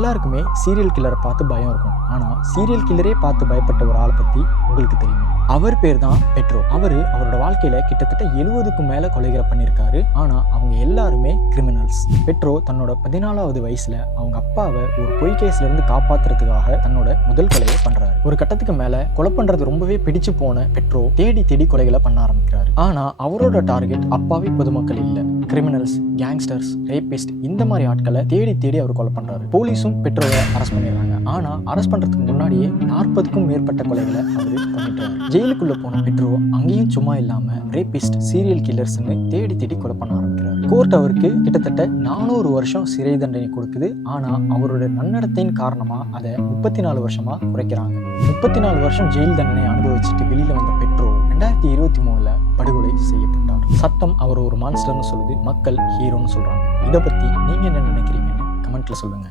எல்லாருக்குமே சீரியல் கில்லரை பார்த்து பயம் இருக்கும். ஆனால் சீரியல் கில்லரே பார்த்து பயப்பட்ட ஒரு ஆளை பற்றி உங்களுக்கு தெரியும். அவர் பேர் தான் பெட்ரோ. அவரோட வாழ்க்கையில கிட்டத்தட்ட 70க்கும் மேல கொலைகளை பண்ணியிருக்காரு. ஆனா அவங்க எல்லாருமே கிரிமினல்ஸ். பெட்ரோ தன்னோட 14வது வயசுல அவங்க அப்பாவை ஒரு பொய் கேஸ்ல இருந்து காப்பாத்துறதுக்காக தன்னோட முதல் கொலையை பண்றாரு. ஒரு கட்டத்துக்கு மேல கொலை பண்றது ரொம்பவே பிடிச்சு போன பெட்ரோ தேடி தேடி கொலைகளை பண்ண ஆரம்பிக்கிறாரு. ஆனா அவரோட டார்கெட் அப்பாவி பொதுமக்கள் இல்ல, கிரிமினல்ஸ், கேங்ஸ்டர்ஸ், ரேபிஸ்ட், இந்த மாதிரி ஆட்களை தேடி தேடி அவர் கொலை பண்றாரு. போலீஸும் பெட்ரோவை அரெஸ்ட் பண்ணிடுறாங்க. ஆனா அரெஸ்ட் பண்றதுக்கு முன்னாடியே 40க்கும் மேற்பட்ட கொலைகளை அவர் பண்ணிட்டாரு. ஜெயிலுக்குள்ள போன பெட்ரோ அங்கேயும் சும்மா இல்லாம ரேபிஸ்ட், சீரியல் கில்லர்ஸ்னு தேடி தேடி கொலை பண்ண ஆரம்பிக்கிறாரு. கோர்ட் அவருக்கு கிட்டத்தட்ட 400 வருஷம் சிறை தண்டனை கொடுக்குது. ஆனா அவரோட நன்னடத்தையின் காரணமா அதை 34 வருஷமா குறைக்கிறாங்க. 34 வருஷம் ஜெயில் தண்டனை அனுபவிச்சுட்டு வெளியில வந்த பெட்ரோ 2023ல படுகொலை செய்யப்பட்டார். சட்டம் அவர் ஒரு மான்ஸ்டர்னு சொல்லுது, மக்கள் ஹீரோன்னு சொல்றாங்க. இதை பத்தி நீங்க என்ன நினைக்கிறீங்கன்னு கமெண்ட்ல சொல்லுங்க.